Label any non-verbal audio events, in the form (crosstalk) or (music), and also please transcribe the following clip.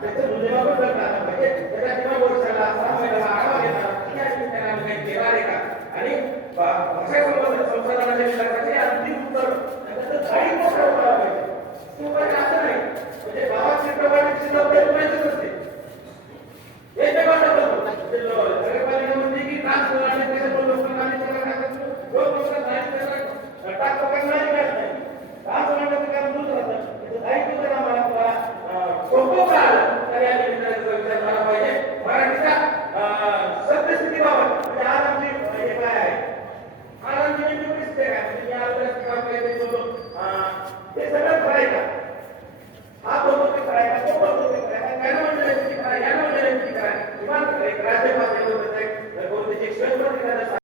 better (laughs)